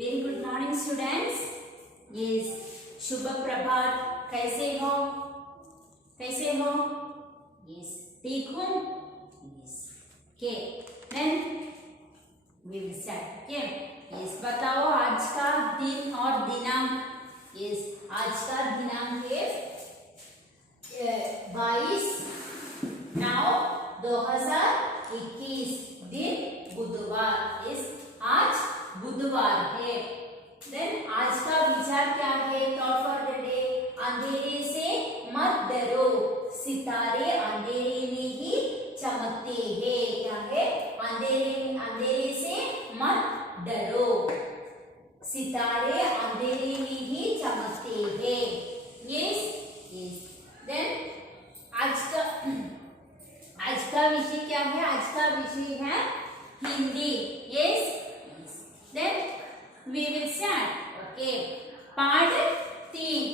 Very good morning students. Yes, शुभ प्रभात। कैसे हो? कैसे हो? यस, ठीक हो? Yes, okay. Then we will start. Okay, yes, बताओ आज का दिन और दिनांक। यस, आज का दिनांक है 22/9/2021, दिन बुधवार। इस आज बुधवार है। देन आज का विचार क्या है? थॉट फॉर द डे, अंधेरे से मत डरो, सितारे अंधेरे में ही चमकते हैं। क्या है? अंधेरे से मत डरो, सितारे अंधेरे में ही चमकते हैं। Yes yes. देन आज का विषय क्या है? आज का विषय है Hindi. Yes. Then we will start. Okay, पाठ 3।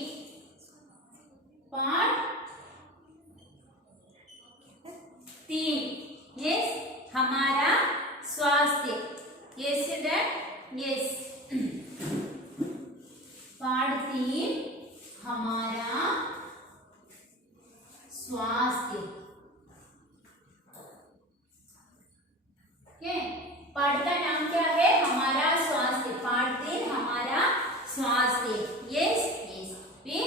यस, हमारा स्वास्थ्य। Yes student. यस, पाठ 3 हमारा स्वास्थ्य। पाठ का नाम क्या है? हमारा स्वास्थ्य। पाठ 3 हमारा स्वास्थ्य। Yes yes. वी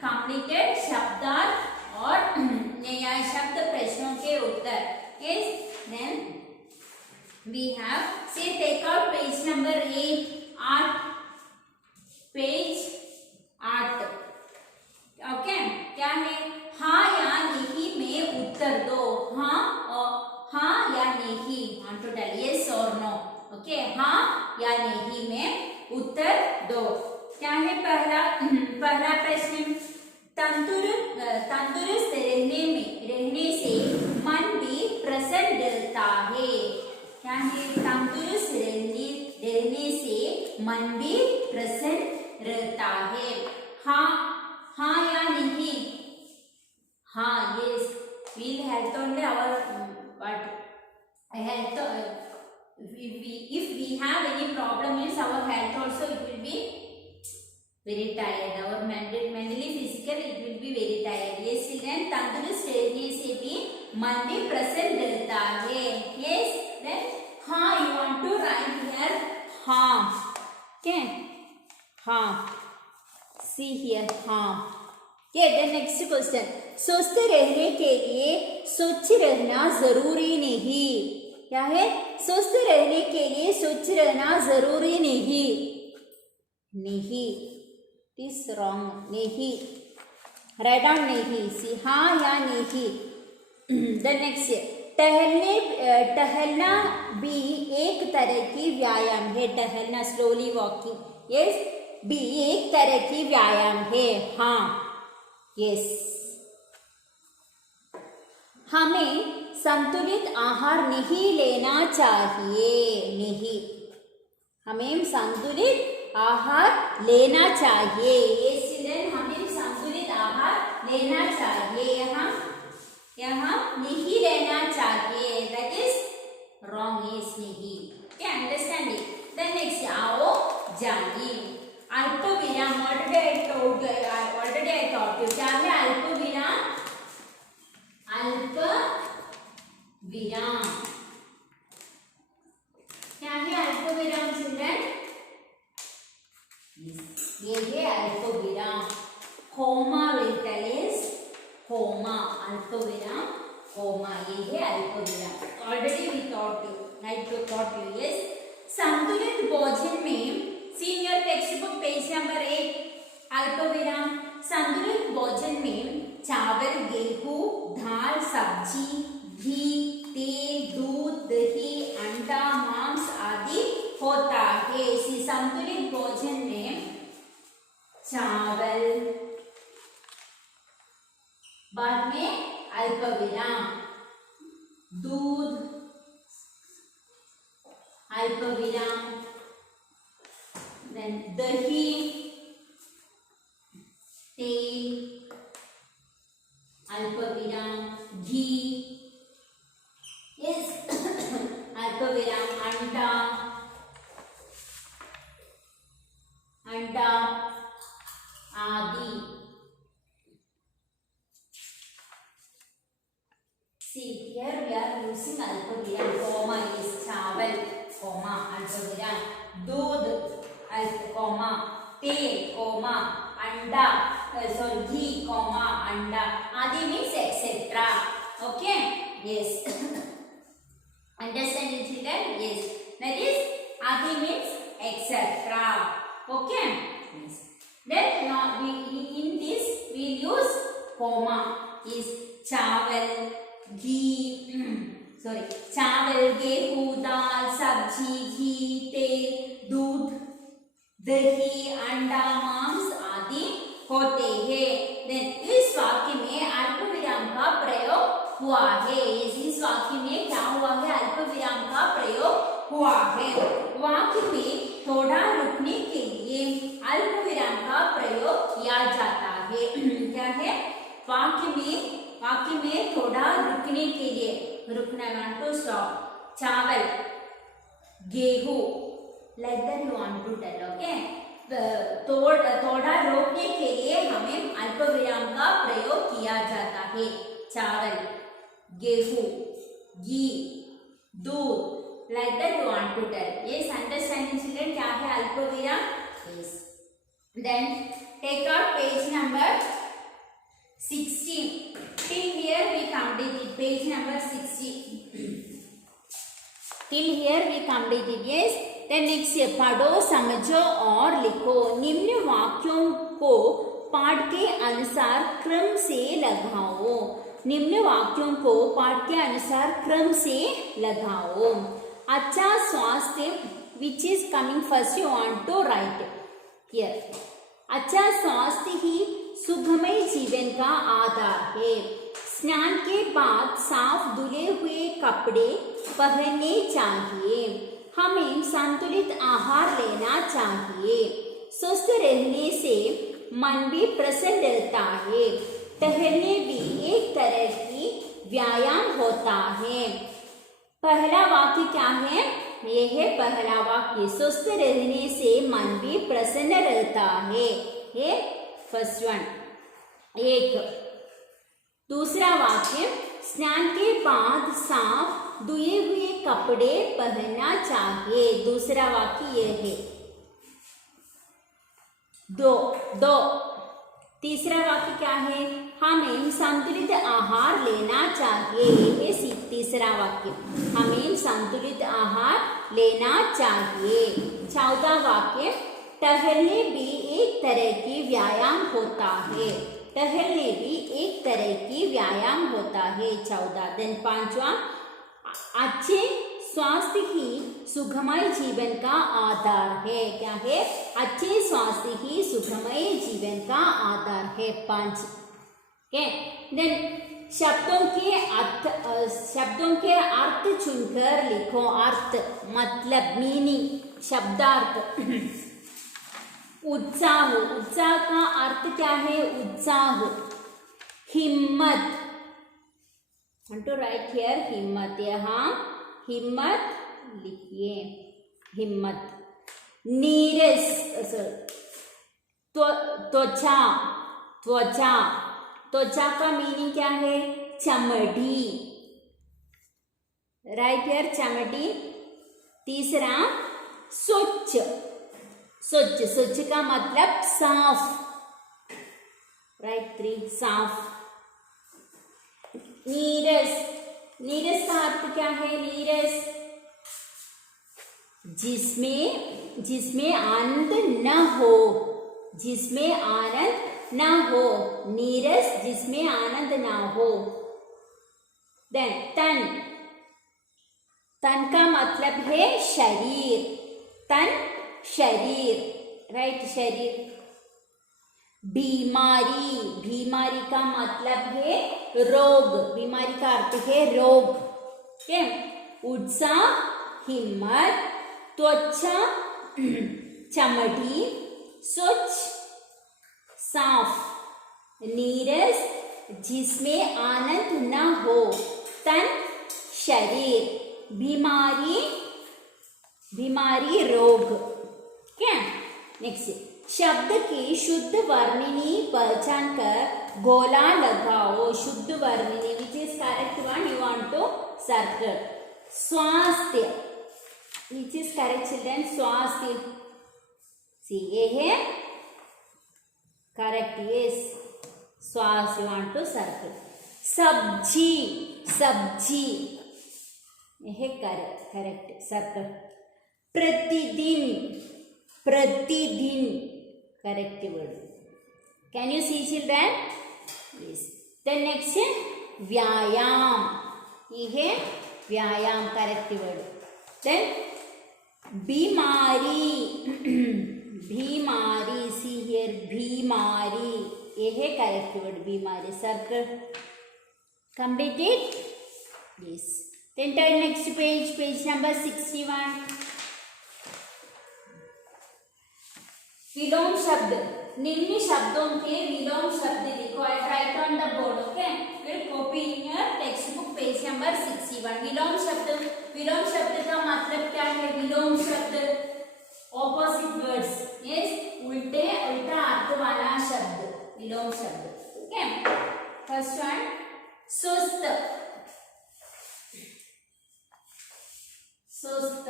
कॉम्प्लीटेड शब्दार्थ और नया शब्द प्रश्नों के उत्तर। Yes, then we have say take out page number 8 page 8। Okay, क्या है? हाँ या नहीं में उत्तर दो। हाँ या नहीं, want to tell yes or no. Okay, हाँ या नहीं में उत्तर दो। क्या है? पहला प्रश्न, तंदुरुस्त रहने से मन भी प्रसन्न रहता है। क्या है? तंदुरुस्त रहने से मन भी प्रसन्न रहता है। हाँ या नहीं? हाँ, yes, will help only our if we have any problem means our health also it will be very tired. Our mentally physical it will be very tired. Yes children, तंदुरुस्त रहने से भी मन भी प्रसन्न रहता है। Yes, then हाँ, you want to write here हाँ. Okay, हाँ, see here हाँ. Okay, then next question, स्वस्थ रहने के लिए स्वच्छ रहना जरूरी नहीं। क्या है? स्वस्थ रहने के लिए स्वच्छ रहना जरूरी नहीं। इस रॉन्ग। नहीं, राइट डाउन नहीं। सी हाँ या नहीं। द नेक्स्ट, टहलना भी एक तरह की व्यायाम है। टहलना, स्लोली वॉकिंग। यस, भी एक तरह की व्यायाम है। हाँ, यस। हमें संतुलित आहार नहीं लेना चाहिए। नहीं, हमें संतुलित आहार लेना चाहिए। ये चिल्ड्रन, हमें संतुलित आहार लेना चाहिए। यहाँ नहीं लेना चाहिए। That is wrong. इज नहीं। क्या अंडरस्टैंड इट? देन नेक्स्ट, आओ जानिए। अल्प विराम, ऑलरेडी आई थॉट यू। क्या है अल्प विराम? अल्प विराम क्या है? अल्प विराम चिल्ड्रन, ये है अल्प विराम। होमा विल टेल इज होमा। अल्प विराम होमा, ये है अल्प विराम। Already we thought you, I thought you. Yes, संतुलित भोजन में senior text book page number 8, अल्प विराम। संतुलित भोजन में चावल, गेहूं, दाल, सब्जी, घी, तेल, दूध, दही, अंडा, मांस आदि होता है। इसी संतुलित भोजन में चावल, बाद में अल्प विराम, दूध, अल्प विराम, दही, तेल, अल्प विराम, घी, यस, अल्प विराम, अंडा, using अल्पविराम. Comma is चावल, comma अल्पविराम. दूध, comma तेल, comma अंडा, sorry घी, comma अंडा. आदि means etc. Okay? Yes. Understand it, children? Yes. That is adi means etc. Okay? Yes. Then now in this we use comma is चावल, घी, sorry चावल, गेहूं, दाल, सब्जी, घी, तेल, दूध, दही, अंडा, मांस आदि होते हैं. Then इस वाक्य में अल्पविराम का प्रयोग हुआ है. इस वाक्य में क्या हुआ है? अल्पविराम का प्रयोग हुआ है. वाक्य में थोड़ा रुकने के लिए अल्पविराम का प्रयोग किया जाता है. क्या है? वाक्य में थोड़ा रुकने के लिए, रुकना want to stop. चावल, गेहूं, like that you want to tell. Okay? थोड़ा रोकने के लिए हमें अल्पविराम का प्रयोग किया जाता है. चावल, गेहूं, घी, दूध, like that you want to tell. Yes, understanding children क्या है अल्पविराम? Yes. Then take out page number 16. Till here we completed page number 16. Till here we completed. Yes. Then next पढ़ो, समझो और लिखो. निम्न वाक्यों को पाठ के अनुसार क्रम से लगाओ. निम्न वाक्यों को पाठ के अनुसार क्रम से लगाओ. अच्छा स्वास्थ्य, which is coming first you want to write here. अच्छा स्वास्थ्य ही सुखमय जीवन का आधार है. स्नान के बाद साफ धुले हुए कपड़े पहनने चाहिए. हमें संतुलित आहार लेना चाहिए. स्वस्थ रहने से मन भी प्रसन्न रहता है. टहलने भी एक तरह की व्यायाम होता है. पहला वाक्य क्या है? ये है पहला वाक्य. स्वस्थ रहने से मन भी प्रसन्न रहता है. ये फर्स्ट वन. एक. दूसरा वाक्य, स्नान के बाद साफ धुए हुए कपड़े पहनना चाहिए. दूसरा वाक्य ये है. दो. तीसरा वाक्य क्या है? हमें संतुलित आहार लेना चाहिए. ये तीसरा वाक्य. हमें संतुलित आहार लेना चाहिए. चौथा वाक्य, टहलने भी एक तरह की व्यायाम होता है. टहलने भी एक तरह की व्यायाम होता है. 14. दिन 5वां, अच्छे स्वास्थ्य ही सुखमय जीवन का आधार है. क्या है? अच्छे स्वास्थ्य ही सुखमय जीवन का आधार है. 5. ओके. देन शब्दों के अर्थ चुनकर लिखो. अर्थ मतलब मीनिंग, शब्दार्थ. उत्साह. उत्साह का अर्थ क्या है? उत्साह. हिम्मत. want to write here हिम्मत. यहाँ हिम्मत लिखिए. हिम्मत. नीरस. त्वचा. त्वचा. त्वचा का मीनिंग क्या है? चमड़ी. राइट हियर चमड़ी. तीसरा स्वच्छ. स्वच्छ. स्वच्छ का मतलब साफ. राइट 3 साफ. नीरस. नीरस का अर्थ क्या है? नीरस जिसमें आनंद न हो. जिसमें आनंद न हो. नीरस जिसमें आनंद न हो. देन तन. तन का मतलब है शरीर. तन शरीर. राइट शरीर. बीमारी. बीमारी का मतलब है रोग. बीमारी का अर्थ है रोग. ओके. उत्साह, हिम्मत, त्वचा, चमड़ी, स्वच्छ, साफ, नीरस जिसमें आनंद न हो, तन शरीर, बीमारी रोग. क्या नेक्स्ट, शब्द की शुद्ध वर्णनी पहचान कर गोला लगाओ. शुद्ध वर्णनी which is correct one. You want to circle. स्वास्थ्य, which is correct children? स्वास्थ्य. See, ये है correct. Yes, स्वास्थ्य. You want to circle. सब्जी, सब्जी. ये है correct circle. प्रतिदिन, प्रतिदिन. Correct word. Can you see children? Yes. Then next है व्यायाम. ये है व्यायाम. Correct word. Then बीमारी, बीमारी. See here, बीमारी. ये है correct word. बीमारी. Circle. Completed? Yes. Then turn next page. Page number 61. विलोम शब्द. निम्न शब्दों के विलोम शब्द लिखो. I write on the board. Okay. Will copy in your textbook page number 61. विलोम शब्द. विलोम शब्द का मतलब क्या है? विलोम शब्द opposite words. Yes. उल्टे उल्टा अर्थ वाला शब्द. विलोम शब्द. Okay. First one. सुस्त. सुस्त.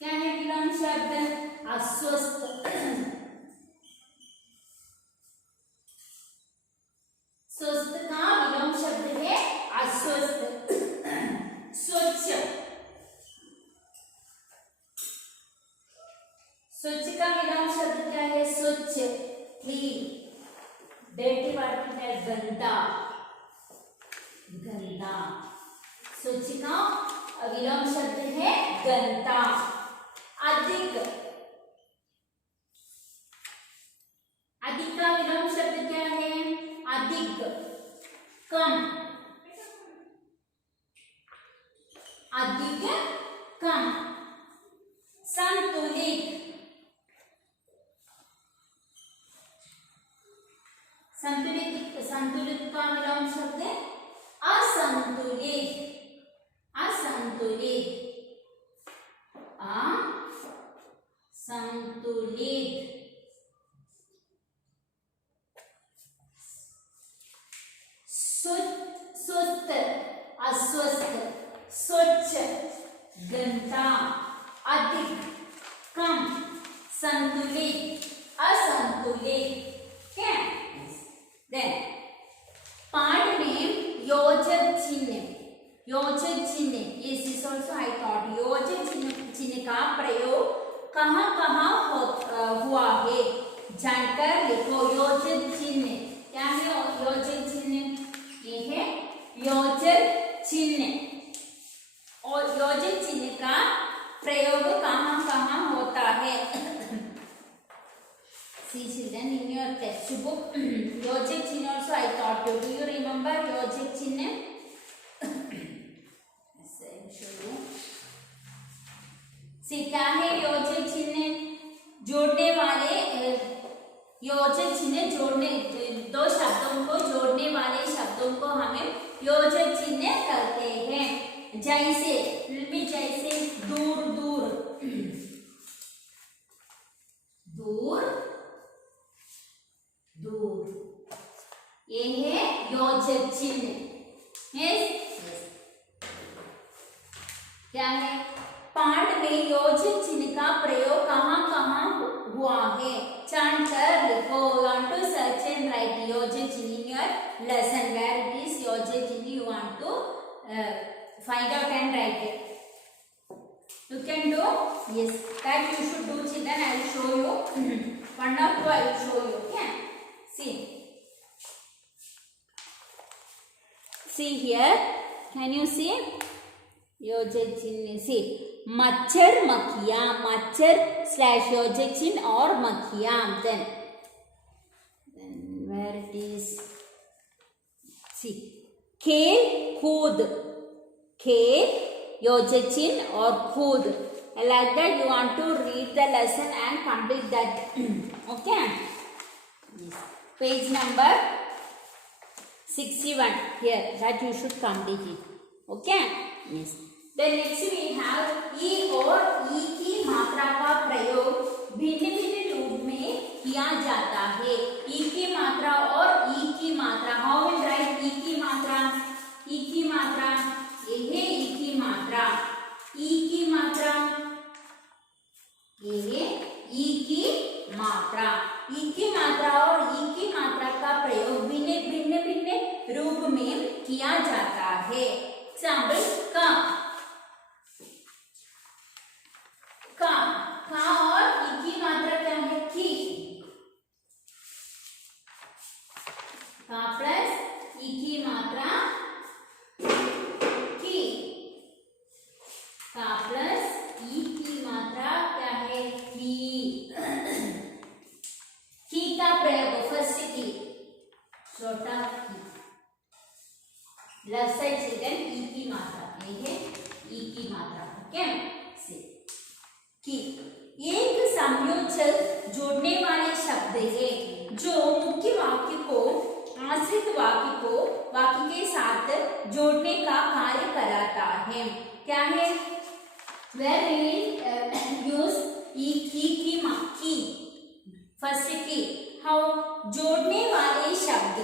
क्या है विलोम शब्द? अस्वस्थ. स्वस्थ का विलोम शब्द है अस्वस्थ. स्वच्छ. स्वच्छ का विलोम शब्द क्या है? स्वच्छ. क्लीन. डर्टी वाटर है गंदा. गंदा. स्वच्छ का विलोम शब्द है गंदा. अधिक. अधिक का विलोम शब्द क्या है? अधिक. कम. अधिक कम. संतुलित. संतुलित. संतुलित का विलोम शब्द है असंतुलित. असंतुलित. संतुलित. स्वस्थ. अस्वस्थ. स्वच्छ. गंदा. अधिक. कम. संतुलित. असंतुलित. क्या? देन पाठ में योजक चिन्ह. योजक चिन्ह. Yes, this also I thought. योजक चिन्ह का प्रयोग कहाँ कहाँ हुआ है जानकर लिखो. योजक चिन्ह क्या है? योजक चिन्ह ये है योजक चिन्ह. और योजक चिन्ह का प्रयोग कहाँ कहाँ होता है? See children, in your textbook योजक चिन्ह also I taught you. Do you remember योजक चिन्ह? See, क्या है योजक चिन्ह? जोड़ने वाले. योजक चिन्ह जोड़ने, दो शब्दों को जोड़ने वाले शब्दों को हमें योजक चिन्ह कहते हैं. जैसे जैसे दूर दूर. दूर दूर. ये है योजक चिन्ह. क्या है? पाठ में योजक चिन्ह का प्रयोग कहाँ कहाँ हुआ है जानकर लिखो. Want to search and write योजक चिन्ह in your lesson. Where it is योजक चिन्ह you want to find out and write it. You can do. Yes, that you should do children. I will show you. One or two I will show you. Okay. See here. Can you see? योजक चिन्ह. See. मच्छर मक्खियां. मच्छर / योजक चिन्ह और मक्खियां. Then where it is? See. खेल कूद. खेल योजक चिन्ह और कूद. Like that you want to read the lesson and complete that. Okay. Yes. Page number 61 here that you should complete it. Okay. Yes. Then next we have ई और ई की मात्रा का प्रयोग भिन्न भिन्न रूप में किया जाता है. ई की मात्रा और ई की मात्रा. How will write ई की मात्रा? मात्रा। ई की मात्रा और ई की मात्रा का प्रयोग भिन्न भिन्न भिन्न रूप में किया जाता है। एग्जाम्पल का और ई की मात्रा क्या है? की। का प्लस ई की मात्रा की। का प्लस ई की मात्रा क्या है? की। की का प्रयोग फर्स्ट की छोटा की, लेफ्ट साइड चिल्ड्रन ई की मात्रा, ये है ई की मात्रा। ओके से की एक संयोजक जोड़ने वाले शब्द है जो मुख्य वाक्य को आश्रित वाक्य के साथ जोड़ने का कार्य कराता है। क्या है? Where we will use की फर्स्ट की। how जोड़ने वाले शब्द,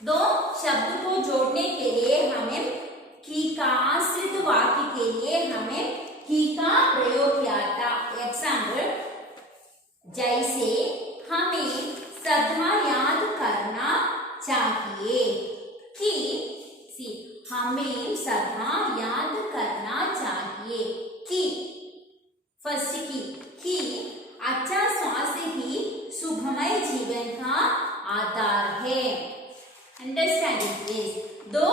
दो शब्द को जोड़ने के लिए हमें की का आश्रित वाक्य के लिए हमें की का प्रयोग किया था। एग्जाम्पल जैसे हमें सदा याद करना चाहिए। की सी हमें सदा याद करना चाहिए। की फर्स्ट की अच्छा स्वास्थ्य ही सुखमय जीवन का आधार है। अंडरस्टैंडिंग इज दो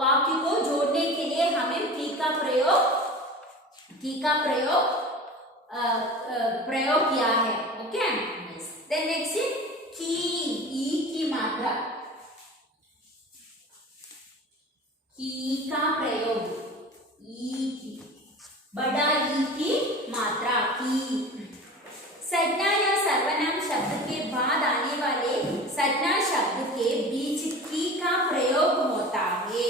वाक्य को जोड़ने के लिए हमें की का प्रयोग किया है। ओके देन नेक्स्ट की ई की मात्रा, की का प्रयोग ई की, बड़ा ई की मात्रा की। संज्ञा या सर्वनाम शब्द के बाद आने वाले संज्ञा शब्द के बीच की का प्रयोग होता है।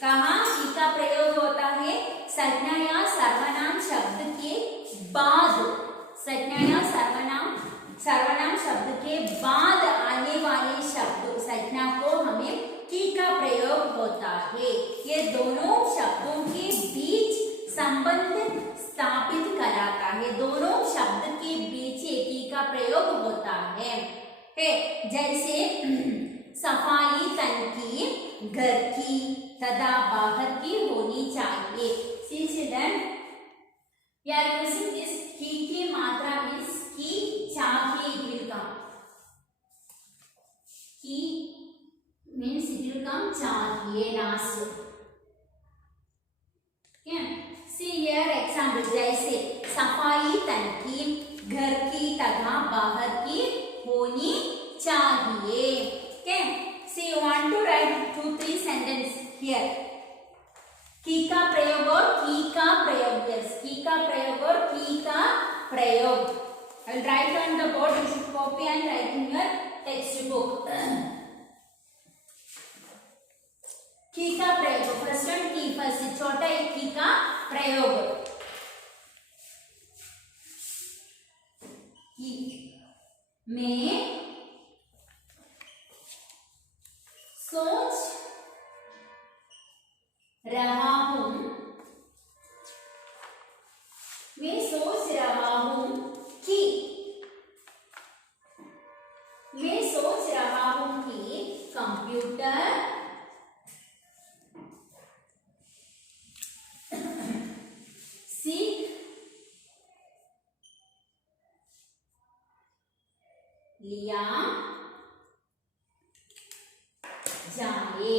कहाँ की का प्रयोग होता है? संज्ञा या सर्वनाम शब्द के बाद, संज्ञा या सर्वनाम शब्द के बाद आने वाले शब्द संज्ञा को हमें की का प्रयोग होता है। ये दोनों शब्दों के बीच संबंध स्थापित कराता है। दोनों शब्द के बीच की का प्रयोग होता है। जैसे सफाई तन की, घर की तथा बाहर की होनी चाहिए। See children, we are using this की मात्रा means की चाहिए, it will come. की means it will come चाहिए last. Okay? See here example जैसे सफाई तन की, घर की तथा बाहर की होनी चाहिए। Okay? See you want to write 2-3 sentences here. की का प्रयोग और की का प्रयोग, yes की का प्रयोग और की का प्रयोग। I will write on the board, you should copy and write in your textbook. की का प्रयोग फर्स्ट वन की, फर्स्ट छोटा एक की का प्रयोग। की में सोच रहा हूं, मैं सोच रहा हूं कि, मैं सोच रहा हूं कि कंप्यूटर सीख लिया जाए।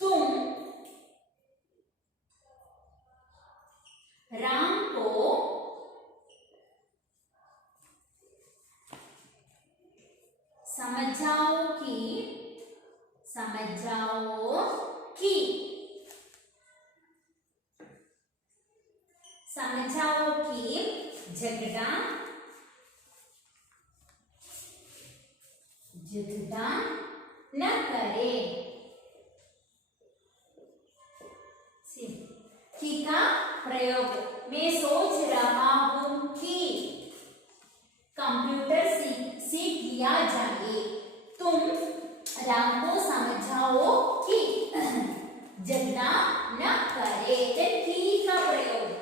तुम राम को समझाओ कि झगड़ा न करे। की का प्रयोग, मैं सोच रहा हूं कि कंप्यूटर सीख लिया जाए। तुम राम को समझाओ कि झगड़ा न करे। की का प्रयोग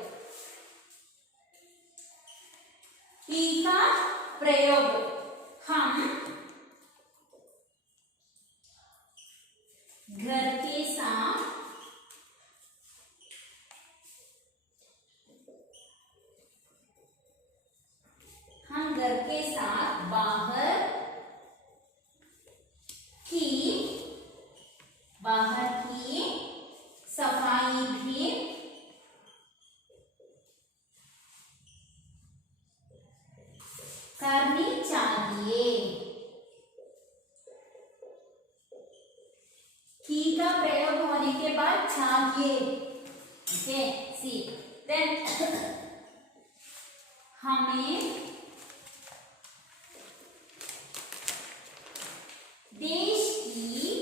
चाहिए. Okay, see. Then हमें देश की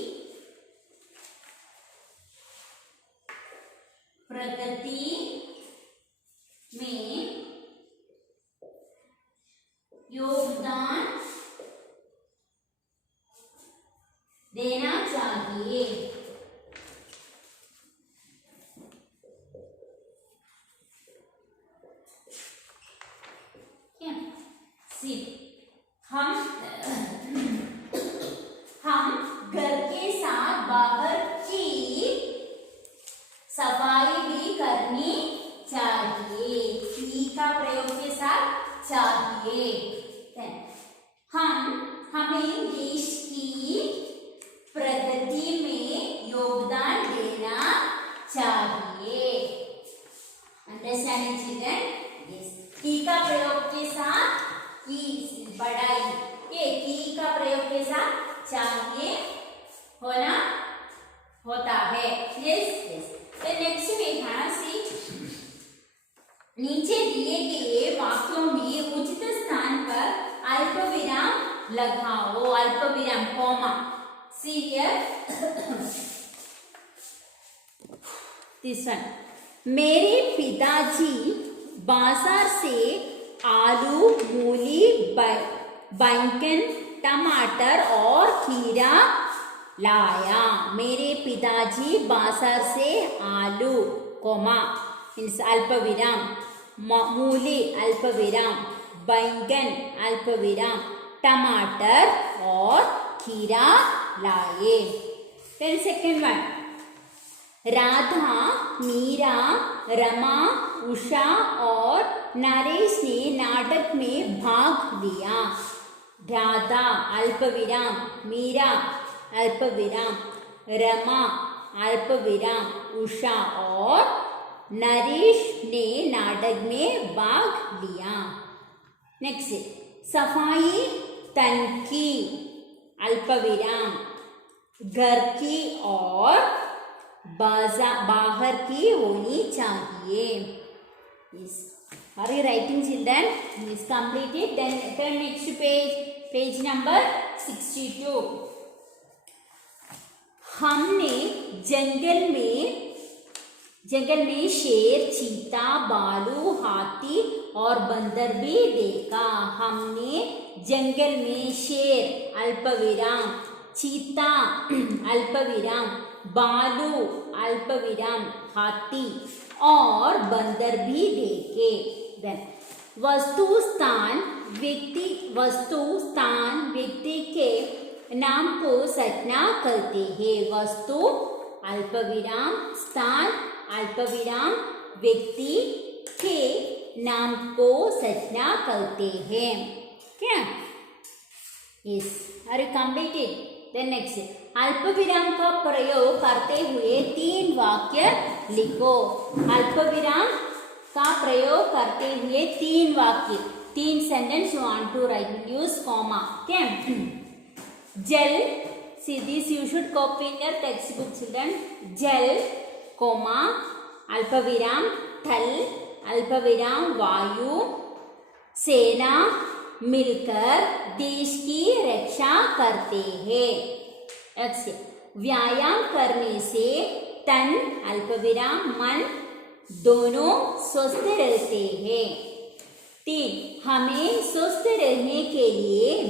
प्रगति में योगदान देना चाहिए. हम घर के साथ बाहर की सफाई भी करनी चाहिए. ई का प्रयोग के साथ चाहिए. हमें देश की प्रगति में योगदान देना चाहिए. Understanding children? यस. की का प्रयोग के साथ की बढ़ाई के की का प्रयोग के साथ चाहिए होना होता है. Yes yes. नेक्स्ट में है सी. नीचे दिए गए वाक्यों में उचित स्थान पर अल्पविराम लगाओ. अल्पविराम comma. See here this one. मेरे पिताजी बाजार से आलू, मूली, बैंगन, टमाटर और खीरा लाया. मेरे पिताजी बाजार से आलू कोमा मीन्स अल्पविराम, मूली अल्पविराम, बैंगन अल्पविराम, टमाटर और खीरा लाए. फिर सेकेंड वन. राधा, मीरा, रमा, उषा और नरेश ने नाटक में भाग लिया. राधा अल्पविराम, मीरा अल्पविराम, रमा अल्पविराम, उषा और नरेश ने नाटक में भाग लिया. नेक्स्ट. सफाई तन की अल्पविराम, घर की और बाहर की होनी चाहिए. Are you writing, children? Is completed. Then turn next page number 62. हमने जंगल में शेर, चीता, भालू, हाथी और बंदर भी देखा. हमने जंगल में शेर अल्पविराम, चीता अल्पविराम, भालू अल्पविराम, हाथी और बंदर भी देखे. वस्तु स्थान व्यक्ति के नाम को संज्ञा कहते हैं. वस्तु अल्पविराम, स्थान अल्पविराम, व्यक्ति के नाम को संज्ञा कहते हैं. क्या? Yes. Are you completed? Then next. अल्पविराम का प्रयोग करते हुए 3 वाक्य लिखो. अल्पविराम का प्रयोग करते हुए 3 वाक्य, 3 sentence you want to write. Use comma. Okay. जल. See this you should copy in your textbook, children. जल, comma, अल्पविराम, थल, अल्पविराम, वायु, सेना मिलकर देश की रक्षा करते हैं. व्यायाम करने से तन अल्पविराम, मन दोनों स्वस्थ रहते हैं. 3. हमें स्वस्थ रहने के लिए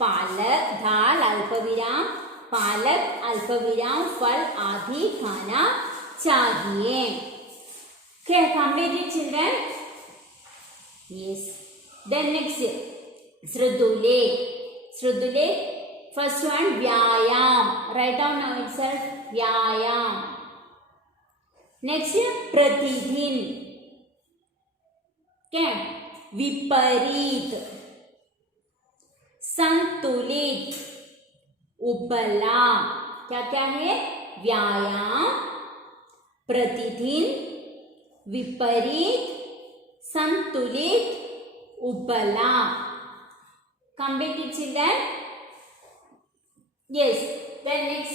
दाल अल्पविराम, पालक अल्पविराम, फल आदि खाना चाहिए. क्या completed, children? Yes. Then next. श्रुदुले. फर्स्ट वन व्यायाम. Write down now itself. व्यायाम. नेक्स्ट प्रतिदिन. क्या? विपरीत, संतुलित, उपला. क्या क्या है? व्यायाम, प्रतिदिन, विपरीत, संतुलित, उपला. Completed, children? Yes. Then next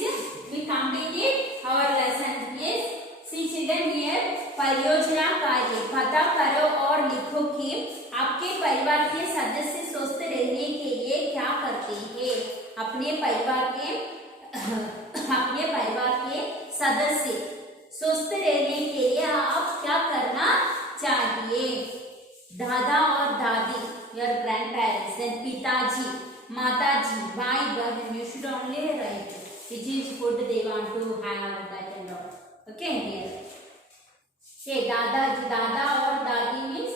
we completed our lesson is see children here परियोजना कार्य पता करो और लिखो कि आपके परिवार के सदस्य स्वस्थ रहने के लिए क्या करते हैं। अपने परिवार के सदस्य स्वस्थ रहने के लिए आप क्या करना चाहिए। दादा और दादी your grandparents, then पिताजी, माताजी, भाई बहन, you should only write which is food they want to have that and all. Okay here. Okay, दादा और दादी means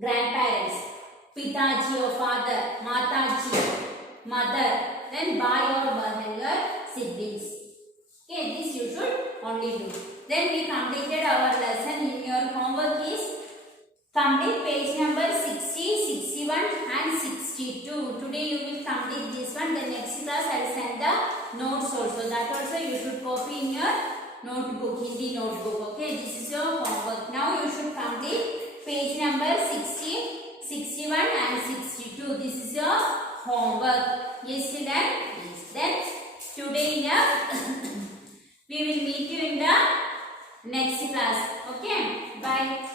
grandparents. पिताजी or father, माताजी, mother, then भाई और बहन your siblings. Okay, this you should only do. Then we completed our lesson. In your homework is complete page number 60, 61 and 62. Today you will complete this one. The next class I will send the notes also. That also you should copy in your notebook, Hindi notebook. Okay, this is your homework. Now you should complete page number 60, 61 and 62. This is your homework. Yes, children? Yes. Then today we will meet you in the next class. Okay, bye.